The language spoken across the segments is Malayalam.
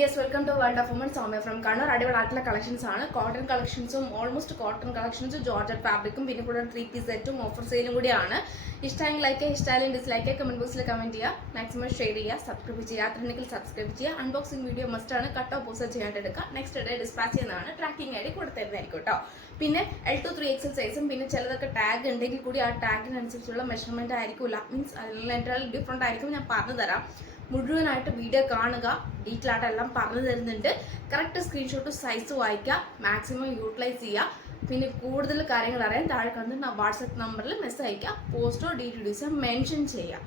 Yes, welcome to World of Women. Soumya from Kannur. അടിപൊളിയായിട്ടുള്ള കളക്ഷൻസ് ആണ്. കോട്ടൺ കളക്ഷൻസും ഓൾമോസ്റ്റ് കോട്ടൺ കളക്ഷൻസും ജോർജറ്റ് ഫാബ്രിക്കും പിന്നെ കൂടെ 3-piece സെറ്റും ഓഫർ സെയിലും കൂടിയാണ്. ഇഷ്ടമെങ്കിൽ ലൈക്ക് ചെയ്യുക, ഇഷ്ടമായാലും ഡിസ്ലൈക്ക് കമന്റ് ബോക്സിൽ കമന്റ് ചെയ്യുക, മാക്സിമം ഷെയർ ചെയ്യുക, സബ്സ്ക്രൈബ് ചെയ്യുക, അത്രയെങ്കിൽ സബ്സ്ക്രൈബ് ചെയ്യുക. അൺബോക്സിംഗ് വീഡിയോ മസ്റ്റ് ആണ്, കട്ട് ഓഫ് പോസ്റ്റ് ചെയ്യാണ്ടെടുക്കുക. നെക്സ്റ്റ് ഡേ ഡിസ്പാച്ച് ചെയ്യുന്നതാണ്. ട്രാക്കിംഗ് ഐ ഡി കൊടുത്തരുന്നതായിരിക്കും കേട്ടോ. പിന്നെ L2 3XL സൈസും പിന്നെ ചിലതൊക്കെ ടാഗ് ഉണ്ടെങ്കിൽ കൂടി ആ ടാഗിനനുസരിച്ചുള്ള മെഷർമെന്റ് ആയിരിക്കില്ല, മീൻസ് അതിൽ ഡിഫറെൻ്റ് ആയിരിക്കും. ഞാൻ പറഞ്ഞു തരാം. മുഴുവനായിട്ട് വീഡിയോ കാണുക, ഡീറ്റെയിൽ ആയിട്ട് എല്ലാം പറഞ്ഞു തരുന്നുണ്ട്. കറക്റ്റ് സ്ക്രീൻഷോട്ട് സൈസ് വായിക്കുക, മാക്സിമം യൂട്ടിലൈസ് ചെയ്യുക. പിന്നെ കൂടുതൽ കാര്യങ്ങൾ അറിയാൻ താഴെ കണ്ട് വാട്സപ്പ് നമ്പറിൽ മെസ്സേജ് അയക്കുക, പോസ്റ്റോ DTDC മെൻഷൻ ചെയ്യുക.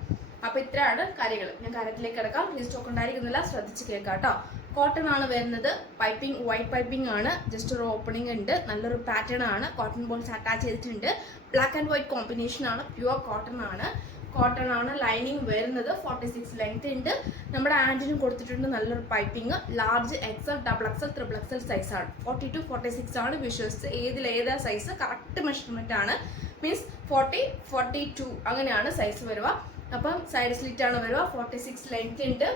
അപ്പോൾ ഇത്രയാണ് കാര്യങ്ങൾ. ഞാൻ കാര്യത്തിലേക്ക് കിടക്കാം. സ്റ്റോക്ക് ഉണ്ടായിരിക്കുന്നില്ല, ശ്രദ്ധിച്ച് കേൾക്കാം കേട്ടോ. കോട്ടൺ ആണ് വരുന്നത്. പൈപ്പിംഗ് വൈറ്റ് പൈപ്പിംഗ് ആണ്. ജസ്റ്റ് ഒരു ഓപ്പണിംഗ് ഉണ്ട്. നല്ലൊരു പാറ്റേൺ ആണ്. കോട്ടൺ ബോൾസ് അറ്റാച്ച് ചെയ്തിട്ടുണ്ട്. ബ്ലാക്ക് ആൻഡ് വൈറ്റ് കോമ്പിനേഷൻ ആണ്. പ്യുവർ കോട്ടൺ ആണ്. കോട്ടൺ ആണ്. ലൈനിങ് വരുന്നത് 46 ലെങ്ത് ഉണ്ട്. നമ്മുടെ ആൻറ്റിനും കൊടുത്തിട്ടുണ്ട് നല്ലൊരു piping. Large XL, XXL, XXL സൈസാണ്. 40 to 46 ആണ് വിഷ്വൽസ്. ഏതാ സൈസ് കറക്റ്റ് മെഷർമെന്റ് ആണ്. മീൻസ് 40, 42 അങ്ങനെയാണ് സൈസ് വരിക. അപ്പം സൈഡ് സ്ലിറ്റ് ആണ് വരിക. 46 ലെങ്ത് ഉണ്ട്.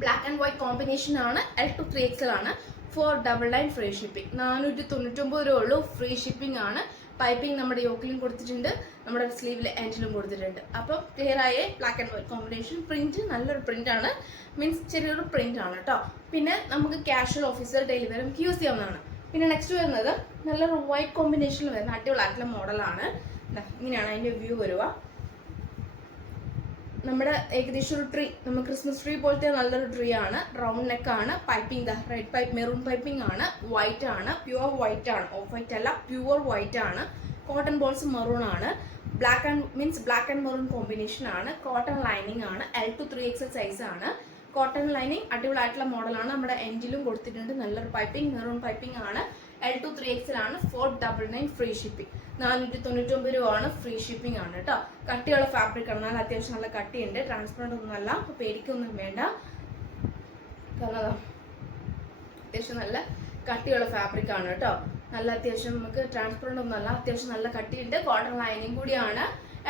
ബ്ലാക്ക് ആൻഡ് വൈറ്റ് കോമ്പിനേഷൻ ആണ്. L2 3XL ആണ്. 499 ഫ്രീ ഷിപ്പിംഗ്. 499 രൂപ ഉള്ളൂ. ഫ്രീ ഷിപ്പിംഗ് ആണ്. പൈപ്പിംഗ് നമ്മുടെ യോക്കിലും കൊടുത്തിട്ടുണ്ട്, നമ്മുടെ സ്ലീവിലെ എൻഡിലും കൊടുത്തിട്ടുണ്ട്. അപ്പം ക്ലിയർ ആയേ. Black and white combination. Print നല്ലൊരു പ്രിന്റ് ആണ്, മീൻസ് ചെറിയൊരു പ്രിന്റ് ആണ് കേട്ടോ. പിന്നെ നമുക്ക് കാഷ്വൽ ഓഫീസർ ഡെയിലി വെയറും യൂസ് ചെയ്യാവുന്നതാണ്. പിന്നെ നെക്സ്റ്റ് വരുന്നത് നല്ലൊരു വൈറ്റ് കോമ്പിനേഷനിൽ വരുന്ന അടിപൊളിയായിട്ടുള്ള മോഡലാണ്. ഇങ്ങനെയാണ് അതിൻ്റെ വ്യൂ വരിക. നമ്മുടെ ഏകദേശം ഒരു ട്രീ, നമ്മൾ ക്രിസ്മസ് ട്രീ പോലത്തെ നല്ലൊരു ട്രീ ആണ്. റൗണ്ട് നെക്ക് ആണ്. Piping red pipe maroon piping ആണ്. വൈറ്റ് ആണ്. പ്യുവർ വൈറ്റ് ആണ്. ഓഫ് വൈറ്റ് അല്ല, പ്യുവർ വൈറ്റ് ആണ്. കോട്ടൺ ബോൾസ് മെറൂൺ ആണ്. ബ്ലാക്ക് ആൻഡ് മെറൂൺ കോമ്പിനേഷൻ ആണ്. കോട്ടൺ ലൈനിങ് ആണ്. L2 3XL സൈസ് ആണ്. കോട്ടൺ ലൈനിങ് അടിപൊളിയായിട്ടുള്ള മോഡലാണ്. നമ്മുടെ എൻഡിലും കൊടുത്തിട്ടുണ്ട് നല്ലൊരു പൈപ്പിംഗ്. മെറൂൺ പൈപ്പിംഗ് ആണ്. L2 3XL ആണ്. 499 ഫ്രീ ഷിപ്പിംഗ്. 499 രൂപ ആണ്. ഫ്രീ ഷിപ്പിംഗ് ആണ് കേട്ടോ. കട്ടിയുള്ള ഫാബ്രിക് ആണ്. നല്ല അത്യാവശ്യം നല്ല കട്ടിയുണ്ട്. ട്രാൻസ്പെറൻറ്റ് ഒന്നുമല്ല, അപ്പോൾ പേടിക്കൊന്നും വേണ്ട. കാരണം അത്യാവശ്യം നല്ല കട്ടിയുള്ള ഫാബ്രിക് ആണ് കേട്ടോ. നല്ല അത്യാവശ്യം നമുക്ക് ട്രാൻസ്പെറൻറ്റ് ഒന്നുമല്ല, അത്യാവശ്യം നല്ല കട്ടിയുണ്ട്. കോട്ടൺ ലൈനിങ് കൂടിയാണ്.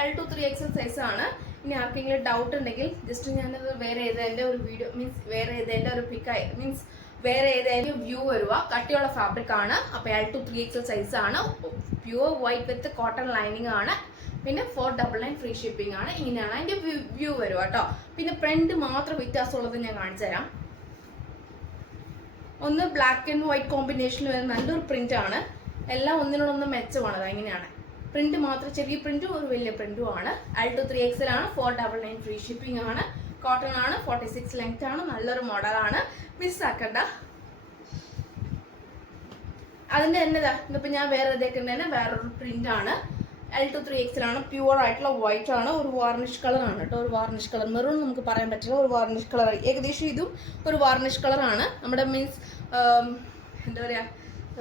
L2 3XL സൈസ് ആണ്. ഇനി ആർക്കെങ്കിലും ഡൗട്ട് ഉണ്ടെങ്കിൽ ജസ്റ്റ് ഞാനത് വേറെ ഏതെൻ്റെ ഒരു വീഡിയോ മീൻസ് വേറെ ഏതെൻ്റെ ഒരു പിക്കായി മീൻസ് വേറെ ഏതെങ്കിലും വ്യൂ വരുക. കട്ടിയുള്ള ഫാബ്രിക് ആണ്. അപ്പോൾ L2 3XL സൈസ് ആണ്. പ്യുവർ വൈറ്റ് വിത്ത് കോട്ടൺ ലൈനിങ് ആണ്. പിന്നെ 499 ഫ്രീ ഷിപ്പിംഗ് ആണ്. ഇങ്ങനെയാണ് അതിൻ്റെ വ്യൂ വരുക കേട്ടോ. പിന്നെ പ്രിന്റ് മാത്രം വ്യത്യാസമുള്ളത് ഞാൻ കാണിച്ചു തരാം. ഒന്ന് ബ്ലാക്ക് ആൻഡ് വൈറ്റ് കോമ്പിനേഷനിൽ വരുന്ന നല്ലൊരു പ്രിന്റ് ആണ്. എല്ലാം ഒന്നിനോടൊന്ന് മെച്ചമാണ്. അത് അങ്ങനെയാണ്. പ്രിന്റ് മാത്രം ചെറിയ പ്രിന്റും ഒരു വലിയ പ്രിന്റും ആണ്. L2 3XL ആണ്. 499 ഫ്രീ ഷിപ്പിംഗ് ആണ്. കോട്ടൺ ആണ്. 46 ലെങ്ത് ആണ്. നല്ലൊരു മോഡലാണ്. മിസ്സാക്കണ്ട. അതിൻ്റെ എന്നതാ ഇതിപ്പോൾ ഞാൻ വേറെ ഇതേക്കുന്നതിന് വേറൊരു പ്രിന്റ് ആണ്. L2 3XL ആണ്. പ്യുവർ ആയിട്ടുള്ള വൈറ്റ് ആണ്. ഒരു വാർണിഷ് കളർ ആണ് കേട്ടോ. ഒരു വാർണിഷ് കളർ. മെറൂൺ നമുക്ക് പറയാൻ പറ്റില്ല. ഒരു വാർണിഷ് കളർ. ഏകദേശം ഇതും ഒരു വാർണിഷ് കളറാണ്. നമ്മുടെ മീൻസ് എന്താ പറയുക,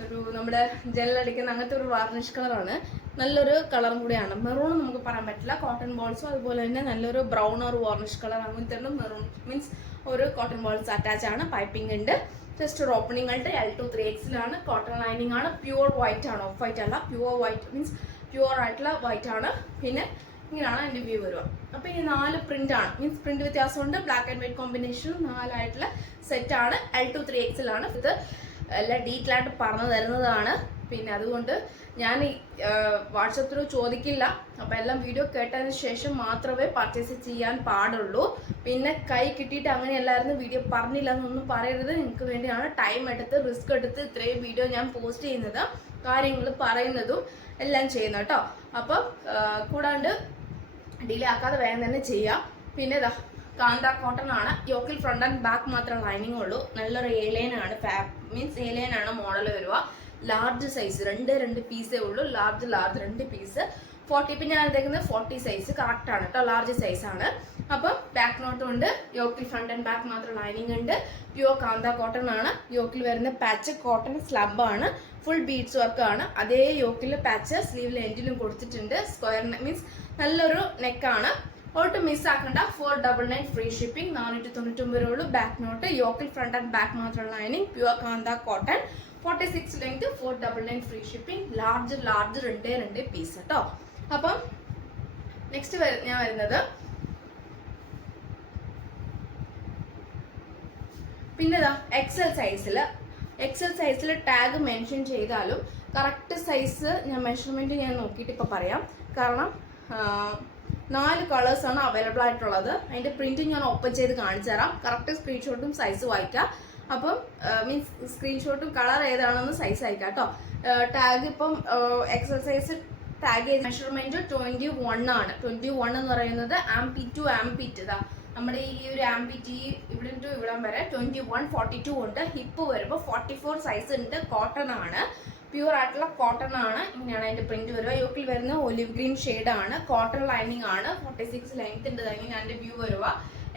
ഒരു നമ്മുടെ ജെല്ലടിക്കുന്ന അങ്ങനത്തെ ഒരു വാർണിഷ് കളറാണ്. നല്ലൊരു കളറും കൂടിയാണ്. മെറൂൺ നമുക്ക് പറയാൻ പറ്റില്ല. കോട്ടൺ ബോൾസും അതുപോലെ തന്നെ നല്ലൊരു ബ്രൗൺ ഒരു വാർണിഷ് കളർ അങ്ങനത്തെ മെറൂൺ മീൻസ് ഒരു കോട്ടൺ ബോൾസ് അറ്റാച്ച് ആണ്. പൈപ്പിംഗ് ഉണ്ട്. ജസ്റ്റ് ഒരു ഓപ്പണിംഗ് ആയിട്ട് L2 3XL ആണ്. കോട്ടൺ ലൈനിങ് ആണ്. പ്യുവർ വൈറ്റ് ആണ്. ഓഫ് വൈറ്റ് അല്ല, പ്യുവർ വൈറ്റ് മീൻസ് പ്യുവർ ആയിട്ടുള്ള വൈറ്റ് ആണ്. പിന്നെ ഇങ്ങനെയാണ് അതിൻ്റെ വ്യൂ വരിക. അപ്പോൾ ഈ 4 പ്രിന്റ് ആണ്. മീൻസ് പ്രിന്റ് വ്യത്യാസമുണ്ട്. ബ്ലാക്ക് ആൻഡ് വൈറ്റ് കോമ്പിനേഷൻ 4 ആയിട്ടുള്ള സെറ്റ് ആണ്. L2 3XL ആണ്. ഇത് എല്ലാം ഡീറ്റെയിൽ ആയിട്ട് പറഞ്ഞു തരുന്നതാണ്. പിന്നെ അതുകൊണ്ട് ഞാൻ വാട്സപ്പിൽ ചോദിക്കില്ല. അപ്പോൾ എല്ലാം വീഡിയോ കേട്ടതിന് ശേഷം മാത്രമേ പർച്ചേസ് ചെയ്യാൻ പാടുള്ളൂ. പിന്നെ കൈ കിട്ടിയിട്ട് അങ്ങനെയല്ലായിരുന്നു വീഡിയോ പറഞ്ഞില്ല എന്നൊന്നും പറയരുത്. നിങ്ങൾക്ക് വേണ്ടിയാണ് ടൈം എടുത്ത് റിസ്ക് എടുത്ത് ഇത്രയും വീഡിയോ ഞാൻ പോസ്റ്റ് ചെയ്യുന്നത്, കാര്യങ്ങൾ പറയുന്നതും എല്ലാം ചെയ്യുന്നത് കേട്ടോ. അപ്പം കൂടാണ്ട് ഡിലേ ആക്കാതെ വേഗം തന്നെ ചെയ്യാം. പിന്നെ ഇതാ കാന്ത കോട്ടൺ ആണ്. യോക്കിൽ ഫ്രണ്ട് ആൻഡ് ബാക്ക് മാത്രം ലൈനിങ് ഉള്ളൂ. നല്ലൊരു ഏലൈൻ ആണ്. മീൻസ് ഏലൈൻ ആണ് മോഡൽ വരിക. ലാർജ് സൈസ് 2 പീസേ ഉള്ളൂ. Large 2 piece 40. പിന്നെ ഞാൻ എടുക്കുന്നത് 40 സൈസ് കറക്റ്റ് ആണ് കേട്ടോ. ലാർജ് സൈസ് ആണ്. അപ്പം ബാക്ക് നോട്ടും ഉണ്ട്. യോക്കിൽ ഫ്രണ്ട് ആൻഡ് ബാക്ക് മാത്രം ലൈനിങ് ഉണ്ട്. പ്യുവർ കാന്ത കോട്ടൺ ആണ്. യോക്കിൽ വരുന്ന പാച്ച് കോട്ടൺ സ്ലബ് ആണ്. ഫുൾ ബീഡ്സ് വർക്ക് ആണ്. അതേ യോക്കിൽ പാച്ച് സ്ലീവിൽ എൻഡിലും കൊടുത്തിട്ടുണ്ട്. സ്ക്വയർ മീൻസ് നല്ലൊരു നെക്കാണ്. ഒട്ടും മിസ്സാക്കണ്ട. 499 ഫ്രീ ഷിപ്പിംഗ്. 499 ഉള്ളൂ. Back knot. യോക്കിൽ ഫ്രണ്ട് ആൻഡ് ബാക്ക് മാത്രം lining. Pure kantha cotton. 46 length. 499 free shipping. Large 2 piece കേട്ടോ. അപ്പം നെക്സ്റ്റ് ഞാൻ വരുന്നത് പിന്നെ ഇതാ എക്സൽ സൈസിൽ ടാഗ് മെൻഷൻ ചെയ്താലും കറക്റ്റ് സൈസ് ഞാൻ മെഷർമെൻറ്റ് ഞാൻ നോക്കിയിട്ട് ഇപ്പോൾ പറയാം. കാരണം 4 കളേഴ്സാണ് അവൈലബിൾ ആയിട്ടുള്ളത്. അതിൻ്റെ പ്രിൻറ്റ് ഞാൻ ഓപ്പൺ ചെയ്ത് കാണിച്ചു തരാം. കറക്റ്റ് സ്ക്രീൻഷോട്ടും സൈസ് വായിക്കാം. അപ്പം മീൻസ് സ്ക്രീൻഷോട്ടും കളർ ഏതാണെന്ന് സൈസ് അയക്കാം കേട്ടോ. ടാഗ് ഇപ്പം എക്സൽ സൈസ് ടാഗ് ചെയ്ത് മെഷർമെൻറ്റ് 21 ആണ്. 21 എന്ന് പറയുന്നത് ആംപീറ്റ് ടു ആംപീറ്റ്. ഇതാ നമ്മുടെ ഈ ഒരു ആംപീറ്റ് ഇവിടെ ടു ഇവിടം വരെ 21, 42 ഉണ്ട്. ഹിപ്പ് വരുമ്പോൾ 44 സൈസ് ഉണ്ട്. കോട്ടൺ ആണ്, പ്യൂർ ആയിട്ടുള്ള കോട്ടൺ ആണ്. ഇങ്ങനെയാണ് അതിന്റെ പ്രിന്റ് വരുക. യോക്കിൽ വരുന്ന ഒലിവ് ഗ്രീൻ ഷെയ്ഡ് ആണ്. കോട്ടൺ ലൈനിങ് ആണ്. 46 ലെങ്ത് ഉണ്ട്. ഇങ്ങനെ അതിന്റെ വ്യൂ വരുക.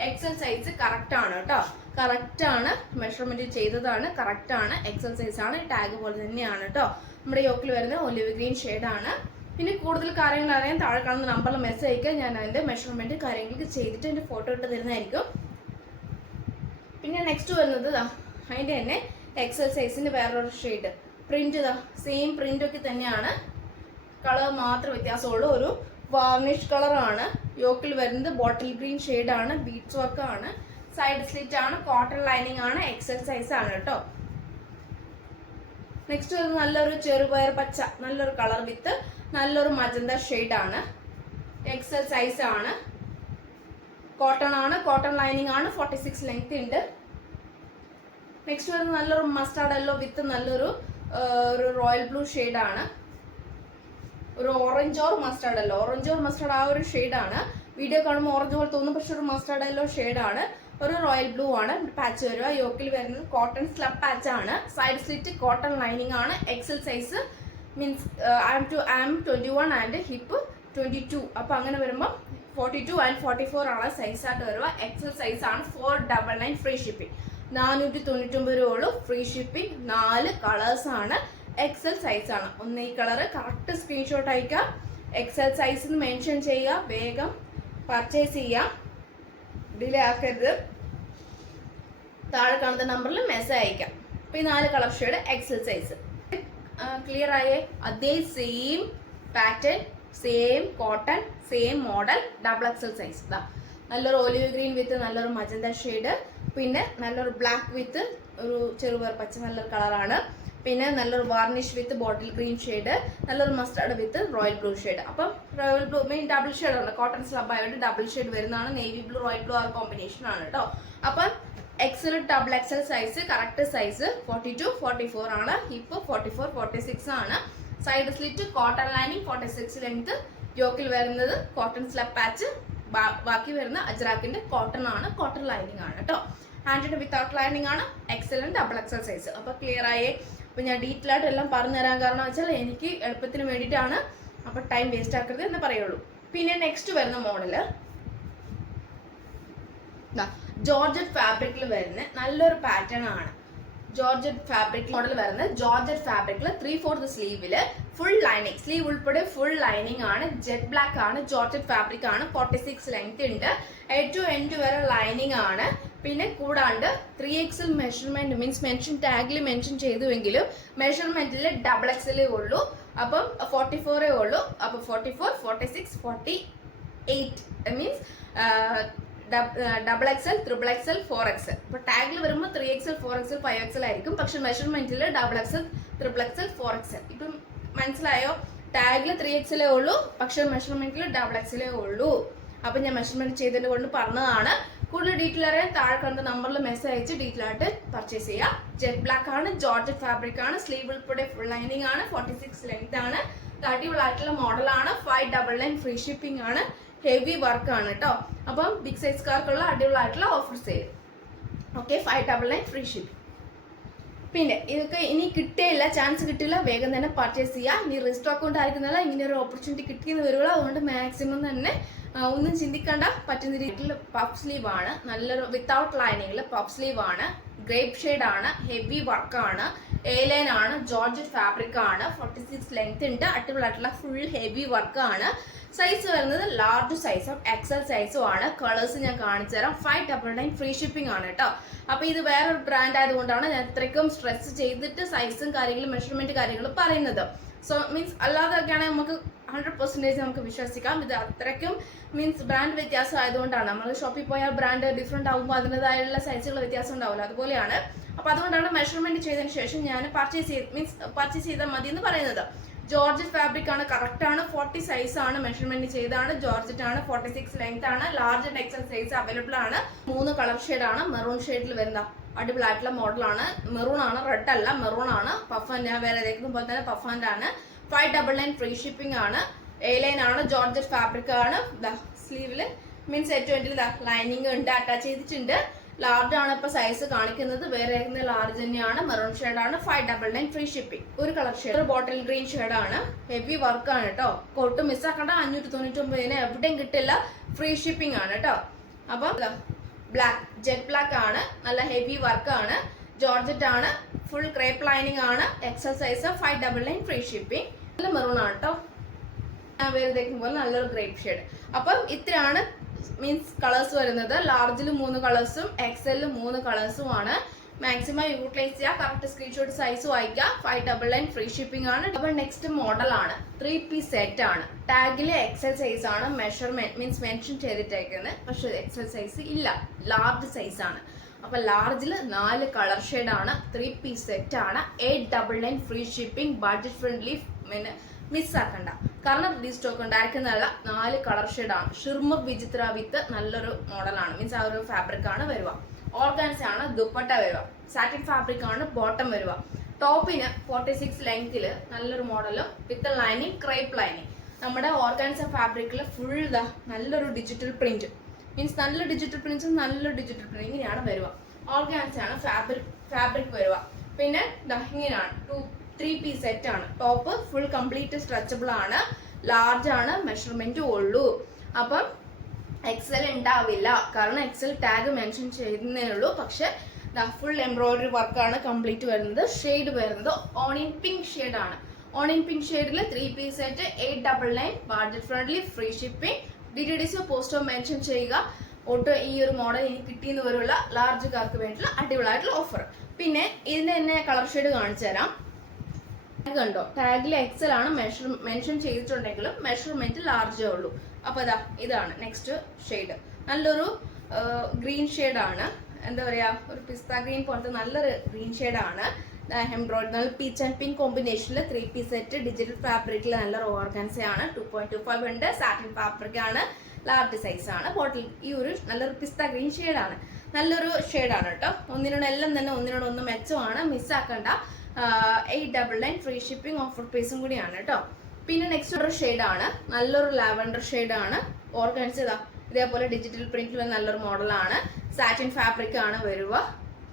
എക്സൽ സൈസ് കറക്റ്റ് ആണ് കേട്ടോ. കറക്റ്റ് ആണ്, മെഷർമെന്റ് ചെയ്തതാണ്, കറക്റ്റ് ആണ്, എക്സൽ സൈസ് ആണ്. ടാഗ് പോലെ തന്നെയാണ് കേട്ടോ. നമ്മുടെ യോക്കിൽ വരുന്ന ഒലിവ് ഗ്രീൻ ഷെയ്ഡ് ആണ്. പിന്നെ കൂടുതൽ കാര്യങ്ങൾ അറിയാൻ താഴെ കാണുന്ന നമ്പറിൽ മെസ്സേജ് അയക്കുക. ഞാൻ അതിന്റെ മെഷർമെന്റ് കാര്യങ്ങൾക്ക് ചെയ്തിട്ട് എൻ്റെ ഫോട്ടോ ഇട്ട് തരുന്നതായിരിക്കും. പിന്നെ നെക്സ്റ്റ് വരുന്നത് അതിന്റെ തന്നെ എക്സൽ സൈസിന്റെ വേറൊരു ഷെയ്ഡ് പ്രിന്റ്. സെയിം പ്രിന്റ് ഒക്കെ തന്നെയാണ്, കളർ മാത്രം വ്യത്യാസമുള്ളൂ. ഒരു വാർണിഷ് കളറാണ്. യോക്കിൽ വരുന്നത് ബോട്ടിൽ ഗ്രീൻ ഷെയ്ഡ് ആണ്. ബീഡ്സ് വർക്ക് ആണ്. സൈഡ് സ്ലിറ്റ് ആണ്. കോട്ടൺ ലൈനിങ് ആണ്. എക്സൽ സൈസ് ആണ് കേട്ടോ. നെക്സ്റ്റ് വരുന്നത് നല്ലൊരു ചെറുപയർ പച്ച, നല്ലൊരു കളർ വിത്ത് നല്ലൊരു മജന്ത ഷെയ്ഡ് ആണ്. എക്സൽ സൈസ് ആണ്. കോട്ടൺ ആണ്. കോട്ടൺ ലൈനിങ് ആണ്. 46 ലെങ്ത് ഉണ്ട്. നെക്സ്റ്റ് വരുന്നത് നല്ലൊരു മസ്റ്റാർഡ് യെല്ലോ വിത്ത് നല്ലൊരു റോയൽ ബ്ലൂ ഷെയ്ഡ് ആണ്. ഒരു orange or mustard yellow, orange or mustard ആ ഒരു ഷെയ്ഡ് ആണ്. വീഡിയോ കാണുമ്പോൾ ഓറഞ്ച് പോലെ തോന്നും, പക്ഷെ ഒരു മസ്റ്റാർഡ് യെല്ലോ ഷെയ്ഡ് ആണ്. ഒരു റോയൽ ബ്ലൂ ആണ് പാച്ച് വരിക. യോക്കിൽ വരുന്നത് കോട്ടൺ സ്ലബ് പാച്ച് ആണ്. സൈഡ് സ്ലിറ്റ് കോട്ടൺ ലൈനിങ് ആണ്. XL size means arm 21 and hip 22. അപ്പോൾ അങ്ങനെ വരുമ്പോൾ 42 ആൻഡ് 44 ആണ് സൈസായിട്ട് വരിക. എക്സൽ സൈസ് ആണ്. 499 ഫ്രീ ഷിപ്പിംഗ്. 499 രൂപയുള്ളൂ ഫ്രീ ഷിപ്പിംഗ്. 4 കളേഴ്സ് ആണ്. എക്സൽ സൈസ് ആണ്. ഒന്ന് ഈ കളറ് കറക്റ്റ് സ്ക്രീൻഷോട്ട് അയക്കാം. എക്സൽ സൈസ് മെൻഷൻ ചെയ്യുക. വേഗം പർച്ചേസ് ചെയ്യാം, ഡിലേ ആക്കരുത്. താഴെ കാണുന്ന നമ്പറിൽ മെസ്സേജ് അയക്കാം. അപ്പോൾ ഈ 4 colour shade XL size. Clear ആയേ? അതേ same pattern, same cotton, same model, double XL size. ഇതാ നല്ലൊരു ഒലിവ് ഗ്രീൻ വിത്ത് നല്ലൊരു മജന്ത ഷെയ്ഡ്, പിന്നെ നല്ലൊരു ബ്ലാക്ക് വിത്ത് ഒരു ചെറുപയർ പച്ച നല്ലൊരു കളറാണ്. പിന്നെ നല്ലൊരു varnish with bottle green shade, നല്ലൊരു mustard with royal blue shade. അപ്പം royal blue main double shade ആണ്. കോട്ടൺ സ്ലബ് ആയതുകൊണ്ട് ഡബിൾ ഷെയ്ഡ് വരുന്നതാണ്. നേവി ബ്ലൂ റോയൽ ബ്ലൂ ആ കോമ്പിനേഷൻ ആണ് കേട്ടോ. അപ്പം XL double XL size correct size 42, 44 ആണ്. ഹിപ്പ് 44, 46 ആണ്. Side slit cotton lining 46 length. യോക്കിൽ വരുന്നത് കോട്ടൺ സ്ലബ് പാച്ച്. ബാക്കി വരുന്ന അജ്രാക്കിന്റെ കോട്ടൺ ആണ്. കോട്ടൺ ലൈനിങ് ആണ് കേട്ടോ. ഹാൻഡിന്റെ വിത്തൗട്ട് ലൈനിങ് ആണ്. Excel double XL size. അപ്പൊ ക്ലിയർ ആയേ? അപ്പൊ ഞാൻ ഡീറ്റെയിൽ ആയിട്ട് എല്ലാം പറഞ്ഞു തരാൻ കാരണം വെച്ചാൽ എനിക്ക് എളുപ്പത്തിന് വേണ്ടിയിട്ടാണ്. അപ്പൊ ടൈം വേസ്റ്റ് ആക്കരുത് എന്ന് പറയുള്ളൂ. പിന്നെ നെക്സ്റ്റ് വരുന്ന മോഡല് ജോർജറ്റ് ഫാബ്രിക്കിൽ വരുന്ന നല്ലൊരു പാറ്റേൺ ആണ്. ജോർജറ്റ് ഫാബ്രിക് മോഡൽ വരുന്നത് ജോർജറ്റ് ഫാബ്രിക്കിൽ 3/4 സ്ലീവില് ഫുൾ ലൈനിങ്, സ്ലീവ് ഉൾപ്പെടെ ഫുൾ ലൈനിങ് ആണ്. ജെറ്റ് ബ്ലാക്ക് ആണ്. ജോർജറ്റ് ഫാബ്രിക് ആണ്. 46 ലെങ്ത് ഉണ്ട്. എൻഡ് ടു എൻഡ് വരെ ലൈനിങ് ആണ്. പിന്നെ കൂടാണ്ട് 3XL മെഷർമെന്റ് മീൻസ് മെൻഷൻ ടാഗിൽ മെൻഷൻ ചെയ്തുവെങ്കിലും മെഷർമെന്റിൽ ഡബിൾ എക്സലേ ഉള്ളൂ. അപ്പം 44 ഉള്ളൂ. അപ്പൊ 44, 46, 48 മീൻസ് double XL, triple XL, 4XL. ഇപ്പൊ ടാഗിൽ വരുമ്പോൾ 3XL, 4XL, 5XL ആയിരിക്കും. പക്ഷെ മെഷർമെന്റിൽ double XL, triple XL, 4XL. ഇപ്പം മനസ്സിലായോ? ടാഗിൽ 3XL ഉള്ളൂ, പക്ഷെ മെഷർമെന്റിൽ ഡബിൾ എക്സലേ ഉള്ളൂ. അപ്പൊ ഞാൻ മെഷർമെന്റ് ചെയ്തതിന്റെ കൊണ്ട് പറഞ്ഞതാണ്. കൂടുതൽ ഡീറ്റെയിൽ അറിയാൻ താഴെ കണ്ട നമ്പറിൽ മെസ്സേജ് അയച്ച് ഡീറ്റെയിൽ ആയിട്ട് പർച്ചേസ് ചെയ്യാം. ജെറ്റ് ബ്ലാക്ക് ആണ്. ജോർജറ്റ് ഫാബ്രിക് ആണ്. സ്ലീവ് ഉൾപ്പെടെ ഫുൾ ലൈനിങ് ആണ്. 46 ലെങ്ത് ആണ്. അടിപൊളിയായിട്ടുള്ള മോഡലാണ്. 599 ഫ്രീ ഷിപ്പിംഗ് ആണ്. ഹെവി വർക്ക് ആണ് കേട്ടോ. അപ്പം ബിഗ് സൈസ്കാർക്കുള്ള അടിപൊളിയായിട്ടുള്ള offer sale. Okay, 599 free shipping. പിന്നെ ഇതൊക്കെ ഇനി കിട്ടിയില്ല, ചാൻസ് കിട്ടില്ല, വേഗം തന്നെ പർച്ചേസ് ചെയ്യുക. ഇനി റീസ്റ്റോക്ക് കൊണ്ടായിരിക്കുന്നില്ല, ഇങ്ങനെ ഒരു ഓപ്പർച്യൂണിറ്റി കിട്ടിയെന്ന് വരുള്ളൂ. അതുകൊണ്ട് മാക്സിമം തന്നെ ഒന്നും ചിന്തിക്കേണ്ട പറ്റുന്ന രീതിയിൽ പഫ് സ്ലീവ് ആണ്. നല്ലൊരു വിത്തൗട്ട് ലൈനിങ്ങിൽ പഫ് സ്ലീവ് ആണ്. ഗ്രേപ്പ് ഷെയ്ഡ് ആണ്. ഹെവി വർക്കാണ്. എലൈൻ ആണ്. ജോർജറ്റ് ഫാബ്രിക് ആണ്. 46 ലെങ്ത് ഉണ്ട്. അടിപൊളിയായിട്ടുള്ള ഫുൾ ഹെവി വർക്കാണ്. സൈസ് വരുന്നത് ലാർജ് സൈസും എക്സൽ സൈസും ആണ്. കളേഴ്സ് ഞാൻ കാണിച്ചു തരാം. 599 ഫ്രീ ഷിപ്പിംഗ് ആണ് കേട്ടോ. അപ്പൊ ഇത് വേറൊരു ബ്രാൻഡ് ആയതുകൊണ്ടാണ് ഞാൻ ഇത്രയ്ക്കും സ്ട്രെസ് ചെയ്തിട്ട് സൈസും കാര്യങ്ങളും മെഷർമെന്റ് കാര്യങ്ങളും പറയുന്നത്. സോ മീൻസ് അല്ലാതെയൊക്കെയാണെങ്കിൽ നമുക്ക് 100% നമുക്ക് വിശ്വസിക്കാം. ഇത് അത്രയ്ക്കും മീൻസ് ബ്രാൻഡ് വ്യത്യാസം ആയതുകൊണ്ടാണ്. നമ്മൾ ഷോപ്പിൽ പോയാൽ ബ്രാൻഡ് ഡിഫറെന്റ് ആകുമ്പോൾ അതിൻ്റെതായുള്ള സൈസുകൾ വ്യത്യാസം ഉണ്ടാവില്ല, അതുപോലെയാണ്. അപ്പോൾ അതുകൊണ്ടാണ് മെഷർമെന്റ് ചെയ്തതിന് ശേഷം ഞാൻ പർച്ചേസ് ചെയ്താൽ മതി എന്ന് പറയുന്നത്. ജോർജറ്റ് ഫാബ്രിക് ആണ്, കറക്റ്റ് ആണ്, 40 സൈസ് ആണ്, മെഷർമെന്റ് ചെയ്താണ്, ജോർജറ്റ് ആണ്, 46 ലെങ്ത് ആണ്, large and XL size available ആണ്. 3 കളർ ഷെയ്ഡ് ആണ്. മെറൂൺ ഷെയ്ഡിൽ വരുന്ന അടിപൊളിയായിട്ടുള്ള മോഡലാണ്. മെറൂൺ ആണ്, റെഡ് അല്ല, മെറൂൺ ആണ്. പഫൻ ഞാൻ വേറെ ഏതെങ്കിലും പോലെ തന്നെ പഫാൻ്റെ ആണ്. 599 ഫ്രീ ഷിപ്പിംഗ് ആണ്. A-line ആണ്, ജോർജറ്റ് ഫാബ്രിക് ആണ്. സ്ലീവില് മീൻസ് ഏറ്റവും ലൈനിങ് ഉണ്ട്, അറ്റാച്ച് ചെയ്തിട്ടുണ്ട്. ലാർജ് ആണ് ഇപ്പൊ സൈസ് കാണിക്കുന്നത്, വേറെ ലാർജ് തന്നെയാണ്. മെറൂൺ ഷെയ്ഡ് ആണ്. 599 ഫ്രീ ഷിപ്പിംഗ്. ഒരു കളർ ഷെയ്ഡ്, ഒരു ബോട്ടിൽ ഗ്രീൻ ഷെയ്ഡ് ആണ്. ഹെവി വർക്ക് ആണ് കേട്ടോ. കോട്ട് മിസ്സാക്കണ്ട, 599 എവിടെയും കിട്ടില്ല, ഫ്രീ ഷിപ്പിംഗ് ആണ് കേട്ടോ. അപ്പം ബ്ലാക്ക്, ജെറ്റ് ബ്ലാക്ക് ആണ്, നല്ല ഹെവി വർക്ക് ആണ്, ജോർജറ്റ് ആണ്, ഫുൾ ക്രേപ്പ് ലൈനിങ് ആണ്, എക്സൽ സൈസ്, 599 ഫ്രീ ഷിപ്പിംഗ്. നല്ല മെറൂൺ ആണ് കേട്ടോ. ഞാൻ വേറെ പോലെ നല്ലൊരു ഗ്രേപ്പ് ഷെയ്ഡ്. അപ്പം ഇത്രയാണ് മീൻസ് കളേഴ്സ് വരുന്നത്. ലാർജിൽ 3 കളേഴ്സും എക്സലിൽ 3 കളേഴ്സും ആണ്. മാക്സിമം യൂട്ടിലൈസ് ചെയ്യുക, കറക്റ്റ് സ്ക്രീൻഷോട്ട് സൈസ് വായിക്കുക. 599 ഫ്രീ ഷിപ്പിംഗ് ആണ്. അപ്പോൾ നെക്സ്റ്റ് മോഡൽ ആണ് 3-piece സെറ്റ് ആണ്. ടാഗില് എക്സൽ സൈസ് ആണ് മെഷർമെന്റ് മീൻസ് മെൻഷൻ ചെയ്തിട്ടേക്കുന്നത്, പക്ഷെ എക്സൽ സൈസ് ഇല്ല, ലാർജ് സൈസ് ആണ്. അപ്പൊ ലാർജിൽ 4 കളർ ഷെയ്ഡ് ആണ്. 3-piece സെറ്റ് ആണ്. 899 ഫ്രീ ഷിപ്പിംഗ്. ബഡ്ജറ്റ് ഫ്രണ്ട്ലി, മിസ്സാക്കണ്ട, കാരണം റീസ്റ്റോക്ക് ഉണ്ടായിരിക്കുന്നതല്ല. 4 കളർ ഷെയ്ഡ് ആണ്. ഷിർമർ വിചിത്ര വിത്ത് നല്ലൊരു മോഡലാണ്, മീൻസ് ആ ഒരു ഫാബ്രിക് ആണ് വരിക. ഓർഗാൻസ ആണ് ദുപ്പട്ട വരിക. സാറ്റിൻ ഫാബ്രിക് ആണ് ബോട്ടം വരിക. ടോപ്പിന് 46 ലെങ്തിൽ നല്ലൊരു മോഡലും വിത്ത് ലൈനിങ്, ക്രേപ്പ് ലൈനിങ്. നമ്മുടെ ഓർഗാൻസ ഫാബ്രിക്കിൽ ഫുൾ നല്ലൊരു ഡിജിറ്റൽ പ്രിന്റ്, മീൻസ് നല്ല ഡിജിറ്റൽ പ്രിന്റ് ഇങ്ങനെയാണ് വരിക. ഓർഗാൻസ ആണ് ഫാബ്രിക് വരിക. പിന്നെ ഇങ്ങനെയാണ് 3-piece സെറ്റ് ആണ്. ടോപ്പ് ഫുൾ കംപ്ലീറ്റ് സ്ട്രെച്ചബിൾ ആണ്, ലാർജ് ആണ്, മെഷർമെന്റ് ഉള്ളൂ. അപ്പം എക്സൽ ഉണ്ടാവില്ല, കാരണം എക്സൽ ടാഗ് മെൻഷൻ ചെയ്യുന്നേ ഉള്ളൂ. പക്ഷെ ഫുൾ എംബ്രോയിഡറി വർക്കാണ് കംപ്ലീറ്റ് വരുന്നത്. ഷെയ്ഡ് വരുന്നത് ഓണിയൻ പിങ്ക് ഷെയ്ഡ് ആണ്. ഓണിയൻ പിങ്ക് ഷെയ്ഡിൽ 3-piece set 899 budget friendly free shipping. DTDC പോസ്റ്റോ മെൻഷൻ ചെയ്യുക. ഒട്ടും ഈ ഒരു മോഡൽ എനിക്ക് കിട്ടിയെന്ന് വരെയുള്ള ലാർജുകാർക്ക് വേണ്ടിയിട്ടുള്ള അടിപൊളിയായിട്ടുള്ള ഓഫർ. പിന്നെ ഇതിന്റെ തന്നെ കളർ ഷെയ്ഡ് കാണിച്ചു തരാം. കണ്ടോ, ടാഗിൽ എക്സൽ ആണ് മെൻഷൻ ചെയ്തിട്ടുണ്ടെങ്കിലും മെഷർമെന്റ് ലാർജേ ഉള്ളൂ. അപ്പൊ ഇതാണ് നെക്സ്റ്റ് ഷെയ്ഡ്. നല്ലൊരു ഗ്രീൻ ഷെയ്ഡ് ആണ്, എന്താ പറയാ, ഒരു പിസ്ത ഗ്രീൻ പോലത്തെ നല്ലൊരു ഗ്രീൻ ഷെയ്ഡ് ആണ്. എംബ്രോയിഡറി പീച്ച് ആൻഡ് പിങ്ക് കോമ്പിനേഷനിൽ 3-piece സെറ്റ് ഡിജിറ്റൽ ഫാബ്രിക്കിൽ നല്ലൊരു ഓർഗൻസ ആണ്. 2.25 ഉണ്ട്. സാറ്റിൻ ഫാബ്രിക് ആണ്, ലാർജ് സൈസ് ആണ്. ബോട്ടിൽ ഈ ഒരു നല്ലൊരു പിസ്ത ഗ്രീൻ ഷെയ്ഡ് ആണ്. നല്ലൊരു ഷെയ്ഡ് ആണ് കേട്ടോ. ഒന്നിനോട് ഒന്ന് മെച്ചമാണ്, മിസ്സാക്കണ്ട. 899 ഫ്രീ ഷിപ്പിംഗ്. ഓഫർ പ്രൈസും കൂടിയാണ് കേട്ടോ. പിന്നെ നെക്സ്റ്റ് ഒരു ഷെയ്ഡ് ആണ്, നല്ലൊരു ലാവൻഡർ ഷെയ്ഡ് ആണ്. ഓർഗൻസ ഇതേപോലെ ഡിജിറ്റൽ പ്രിന്റിൽ നല്ലൊരു മോഡലാണ്. സാറ്റിൻ ഫാബ്രിക് ആണ് വരിക,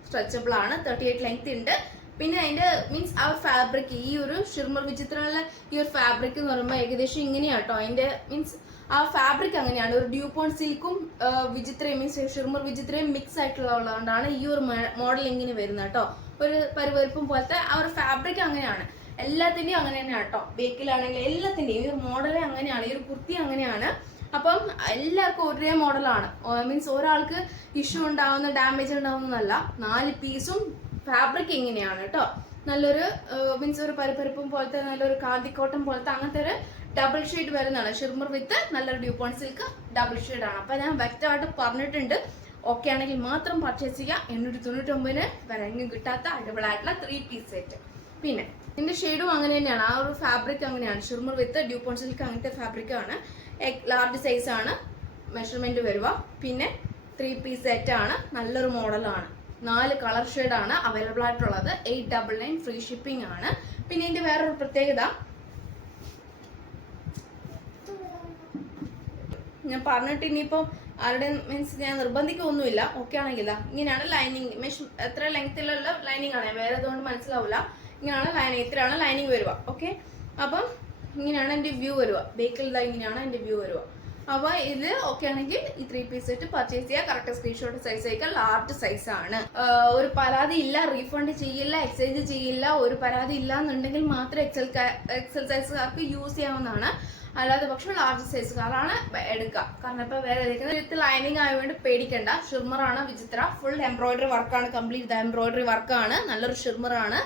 സ്ട്രെച്ചബിൾ ആണ്, 38 ലെങ്ത് ഉണ്ട്. പിന്നെ അതിന്റെ മീൻസ് ആ ഫാബ്രിക്, ഈ ഒരു ഷിർമർ വിചിത്രമുള്ള ഈ ഒരു ഫാബ്രിക് എന്ന് പറയുമ്പോൾ ഏകദേശം ഇങ്ങനെയാട്ടോ. അതിന്റെ മീൻസ് ആ ഫാബ്രിക് അങ്ങനെയാണ്. ഒരു ഡ്യൂപോൺ സിൽക്കും വിചിത്രയും മീൻസ് ഷിർമർ വിചിത്രയും മിക്സ് ആയിട്ടുള്ളതുകൊണ്ടാണ് ഈ ഒരു മോഡൽ ഇങ്ങനെ വരുന്നത് കേട്ടോ. ഒരു പരിവരിപ്പും പോലത്തെ ആ ഒരു ഫാബ്രിക് അങ്ങനെയാണ്. എല്ലാത്തിന്റെയും അങ്ങനെ തന്നെയാണ് കേട്ടോ. ബേക്കിലാണെങ്കിലും എല്ലാത്തിന്റെയും ഈ ഒരു മോഡൽ അങ്ങനെയാണ്, ഈ ഒരു കുർത്തി അങ്ങനെയാണ്. അപ്പം എല്ലാവർക്കും ഒരേ മോഡലാണ്. മീൻസ് ഒരാൾക്ക് ഇഷ്യൂ ഉണ്ടാവുന്ന, ഡാമേജ് ഉണ്ടാവുന്നതല്ല. 4 പീസും ഫാബ്രിക് ഇങ്ങനെയാണ് കേട്ടോ. നല്ലൊരു മീൻസ് ഒരു പരിപ്പരിപ്പും പോലത്തെ നല്ലൊരു കാന്തിക്കോട്ടം പോലത്തെ അങ്ങനത്തെ ഒരു ഡബിൾ ഷെയ്ഡ് വരുന്നതാണ്. ഷിർമർ വിത്ത് നല്ലൊരു ഡ്യൂപോൺ സിൽക്ക് ഡബിൾ ഷെയ്ഡ് ആണ്. അപ്പൊ ഞാൻ വ്യക്തമായിട്ട് പറഞ്ഞിട്ടുണ്ട്. ഓക്കെ ആണെങ്കിൽ മാത്രം പർച്ചേസ് ചെയ്യുക. 899 വേറെ എങ്ങും കിട്ടാത്ത അടിപൊളിയായിട്ടുള്ള 3-piece സെറ്റ്. പിന്നെ ഇതിന്റെ ഷെയ്ഡും അങ്ങനെ തന്നെയാണ്. ആ ഒരു ഫാബ്രിക് അങ്ങനെയാണ്. ഷിർമർ വിത്ത് ഡ്യൂപോൺ സിൽക്ക് അങ്ങനത്തെ ഫാബ്രിക് ആണ്. ലാർജ് സൈസ് ആണ് മെഷർമെന്റ് വരിക. പിന്നെ 3-piece സെറ്റ് ആണ്. നല്ലൊരു മോഡലാണ്. 4 കളർ ഷെയ്ഡ് ആണ് അവൈലബിൾ ആയിട്ടുള്ളത്. 899 ഫ്രീ ഷിപ്പിംഗ് ആണ്. പിന്നെ ഇതിന്റെ വേറൊരു പ്രത്യേകത ഞാൻ പറഞ്ഞിട്ട് ഇനിയിപ്പം ആരുടെ മീൻസ് ഞാൻ നിർബന്ധിക്കൊന്നുമില്ല. ഓക്കെ ആണെങ്കില ഇങ്ങനെയാണ് ലൈനിങ്. എത്ര ലെങ്ത്തിലുള്ള ലൈനിങ് ആണ്, വേറെ അതുകൊണ്ട് മനസ്സിലാവില്ല. ഇങ്ങനെയാണ് ലൈനിങ്, ഇത്രയാണ് ലൈനിങ് വരിക. ഓക്കെ, അപ്പം ഇങ്ങനെയാണ് എൻ്റെ വ്യൂ വരിക. ബേക്കിൽ ഇങ്ങനെയാണ് എൻ്റെ വ്യൂ വരിക. അപ്പൊ ഇത് ഓക്കെ ആണെങ്കിൽ ഈ 3-piece സെറ്റ് പർച്ചേസ് ചെയ്യുക. കറക്റ്റ് സ്ക്രീൻഷോട്ട് സൈസ് അയക്കുക. ലാർജ് സൈസ് ആണ്. ഒരു പരാതി ഇല്ല, റീഫണ്ട് ചെയ്യില്ല, എക്സ്ചേഞ്ച് ചെയ്യില്ല. ഒരു പരാതി ഇല്ല എന്നുണ്ടെങ്കിൽ മാത്രം എക്സൽ സൈസുകാർക്ക് യൂസ് ചെയ്യാവുന്നതാണ്. അല്ലാതെ പക്ഷെ ലാർജ് സൈസുകാരാണ് എടുക്കുക. കാരണം ഇപ്പൊ വേറെ വിത്ത് ലൈനിങ് ആയതുകൊണ്ട് പേടിക്കണ്ട. ഷിർമർ ആണ് വിചിത്ര. ഫുൾ എംബ്രോയിഡറി വർക്കാണ്, കംപ്ലീറ്റ് എംബ്രോയിഡറി വർക്കാണ്. നല്ലൊരു ഷിർമർ ആണ്.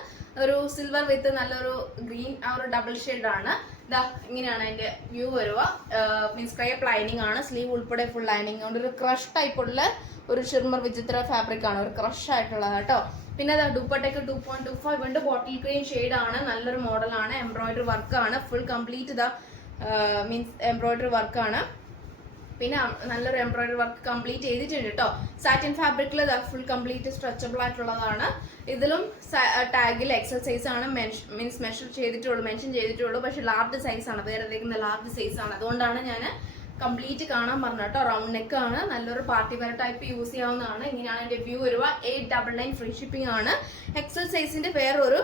ഒരു സിൽവർ വിത്ത് നല്ലൊരു ഗ്രീൻ ആ ഒരു ഡബിൾ ഷെയ്ഡ് ആണ്. ഇതാ ഇങ്ങനെയാണ് അതിന്റെ വ്യൂ വരിക. മീൻസ് ക്രേപ്പ് ലൈനിങ് ആണ്, സ്ലീവ് ഉൾപ്പെടെ ഫുൾ ലൈനിങ് കൊണ്ട് ഒരു ക്രഷ് ടൈപ്പുള്ള ഒരു ഷിർമർ വിചിത്ര ഫാബ്രിക് ആണ്, ഒരു ക്രഷ് ആയിട്ടുള്ളത് കേട്ടോ. പിന്നെ അതാ ദുപ്പട്ടയ്ക്ക് 2.25 ഉണ്ട്, ബോട്ടിൽ ഗ്രീൻ ഷെയ്ഡ് ആണ്, നല്ലൊരു മോഡലാണ്, എംബ്രോയിഡറി വർക്ക് ആണ്, ഫുൾ കംപ്ലീറ്റ് ഇതാ മീൻസ് എംബ്രോയിഡറി വർക്ക് ആണ്. പിന്നെ നല്ലൊരു എംബ്രോയിഡറി വർക്ക് കംപ്ലീറ്റ് ചെയ്തിട്ടുണ്ട് കേട്ടോ. സാറ്റിൻ ഫാബ്രിക്കിൽ ഫുൾ കംപ്ലീറ്റ് സ്ട്രെച്ചബിൾ ആയിട്ടുള്ളതാണ്. ഇതിലും ടാഗിൽ എക്സൽ സൈസ് ആണ് മീൻസ് മെൻഷൻ ചെയ്തിട്ടുള്ളൂ, പക്ഷെ ലാർജ് സൈസ് ആണ്, വേറെ ഏതെങ്കിലും ലാർജ് സൈസ് ആണ്, അതുകൊണ്ടാണ് ഞാൻ കംപ്ലീറ്റ് കാണാൻ പറഞ്ഞു കേട്ടോ. റൗണ്ട് നെക്ക് ആണ്, നല്ലൊരു പാർട്ടി വെയർ ടൈപ്പ് യൂസ് ചെയ്യാവുന്നതാണ്. ഇങ്ങനെയാണ് എൻ്റെ വ്യൂ വരിക. 899 ഫ്രീ ഷിപ്പിംഗ് ആണ്. എക്സൽ സൈസിന്റെ വേറൊരു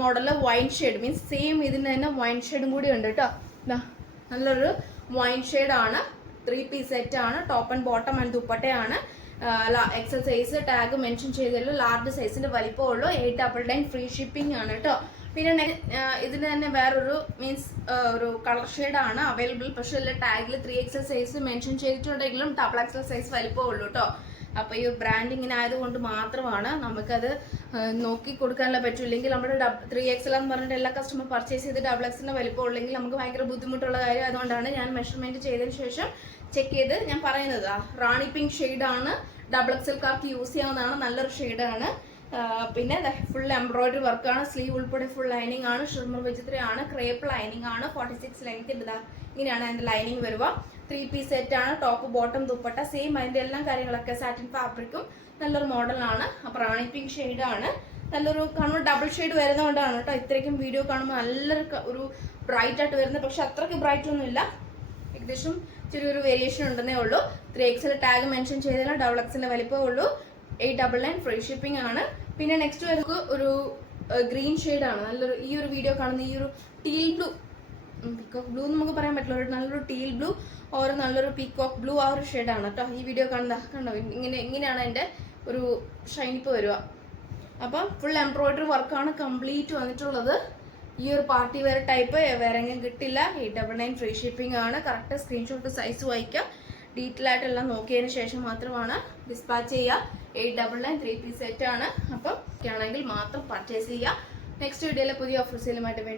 model wine shade, means same ഇതിന് തന്നെ വൈൻ ഷെയ്ഡും കൂടി ഉണ്ട് കേട്ടോ. നല്ലൊരു വൈൻ ഷെയ്ഡ് ആണ്, 3 പീസ് സെറ്റ് ആണ്, ടോപ്പ് ആൻഡ് ബോട്ടം ആൻഡ് ദുപ്പട്ടയാണ്. എക്സൽ സൈസ് ടാഗ് മെൻഷൻ ചെയ്തല്ലോ, ലാർജ് സൈസിന്റെ വലിപ്പമുള്ളൂ. 899 ഫ്രീ ഷിപ്പിംഗ് ആണ് കേട്ടോ. പിന്നെ ഇതിന് തന്നെ വേറൊരു മീൻസ് ഒരു കളർ ഷെയ്ഡാണ് അവൈലബിൾ, പക്ഷേ ടാഗിൽ 3XL സൈസ് മെൻഷൻ ചെയ്തിട്ടുണ്ടെങ്കിലും XXL സൈസ് വലിപ്പമുള്ളൂ കേട്ടോ. അപ്പോൾ ഈ ബ്രാൻഡ് ഇങ്ങനെ ആയതുകൊണ്ട് മാത്രമാണ് നമുക്കത് നോക്കി കൊടുക്കാനുള്ള പറ്റില്ലെങ്കിൽ നമ്മുടെ 3XL എന്ന് പറഞ്ഞിട്ട് എല്ലാ കസ്റ്റമർ പർച്ചേസ് ചെയ്ത് XXL വലിപ്പമുള്ളെങ്കിൽ നമുക്ക് ഭയങ്കര ബുദ്ധിമുട്ടുള്ള കാര്യം. അതുകൊണ്ടാണ് ഞാൻ മെഷർമെൻറ്റ് ചെയ്തതിന് ശേഷം ചെക്ക് ചെയ്ത് ഞാൻ പറയുന്നത്. റാണി പിങ്ക് ഷെയ്ഡാണ്, XXLക്കാർക്ക് യൂസ് ചെയ്യാവുന്നതാണ്, നല്ലൊരു ഷെയ്ഡാണ്. പിന്നെ ഫുൾ എംബ്രോയിഡറി വർക്കാണ്, സ്ലീവ് ഉൾപ്പെടെ ഫുൾ ലൈനിങ് ആണ്, ഷിർമർ വിചിത്രയാണ്, ക്രേപ്പ് ലൈനിങ് ആണ്, 46 ലെങ്ത് ഉണ്ട്. ഇങ്ങനെയാണ് അതിൻ്റെ ലൈനിങ് വരുക. 3 പീസ് സെറ്റ് ആണ്, ടോപ്പ് ബോട്ടം ദുപ്പട്ട സെയിം, അതിൻ്റെ എല്ലാ കാര്യങ്ങളൊക്കെ സാറ്റിൻ ഫാബ്രിക്കും നല്ലൊരു മോഡലാണ്. അപ്പോൾ റാണി പിങ്ക് ഷെയ്ഡാണ്, നല്ലൊരു കാണുമ്പോൾ ഡബിൾ ഷെയ്ഡ് വരുന്നതുകൊണ്ടാണ് കേട്ടോ ഇത്രയ്ക്കും വീഡിയോ കാണുമ്പോൾ നല്ലൊരു ഒരു ബ്രൈറ്റ് ആയിട്ട് വരുന്നത്. പക്ഷെ അത്രയ്ക്ക് ബ്രൈറ്റ് ഒന്നുമില്ല, ഏകദേശം ചെറിയൊരു വേരിയേഷൻ ഉണ്ടെന്നേ ഉള്ളൂ. 3XL ടാഗ് മെൻഷൻ ചെയ്താൽ XXL വലിപ്പമേ ഉള്ളൂ. 899 ഫ്രീ ഷിപ്പിംഗ് ആണ്. പിന്നെ നെക്സ്റ്റ് വരുന്നത് ഒരു ഗ്രീൻ ഷെയ്ഡാണ്, നല്ലൊരു ഈ ഒരു വീഡിയോ കാണുന്ന ഈ ഒരു ടീൽ ബ്ലൂ, പീക്കോക്ക് ബ്ലൂ നമുക്ക് പറയാൻ പറ്റില്ല, നല്ലൊരു ടീൽ ബ്ലൂ ഓർ നല്ലൊരു പീക്കോക്ക് ബ്ലൂ ആ ഒരു ഷെയ്ഡാണ് കേട്ടോ ഈ വീഡിയോ കാണുന്ന. കണ്ടോ ഇങ്ങനെയാണ് അതിൻ്റെ ഒരു ഷൈനിപ്പ് വരിക. അപ്പം ഫുൾ എംബ്രോയിഡറി വർക്കാണ് കംപ്ലീറ്റ് വന്നിട്ടുള്ളത്. ഈ ഒരു പാർട്ടി വെയർ ടൈപ്പ് വേറെ എങ്ങും കിട്ടില്ല. 899 ഫ്രീ ഷിപ്പിംഗ് ആണ്. കറക്റ്റ് സ്ക്രീൻഷോട്ട് സൈസ് വായിക്കാം, ഡീറ്റെയിൽ ആയിട്ടെല്ലാം നോക്കിയതിന് ശേഷം മാത്രമാണ് ഡിസ്പാച്ച് ചെയ്യുക. 899 3 പീസ് സെറ്റ് ആണ്. അപ്പം ആണെങ്കിൽ മാത്രം പർച്ചേസ് ചെയ്യുക. നെക്സ്റ്റ് വീഡിയോയിലെ പുതിയ ഓഫർ സെയിലുമായിട്ട് വേണ്ടി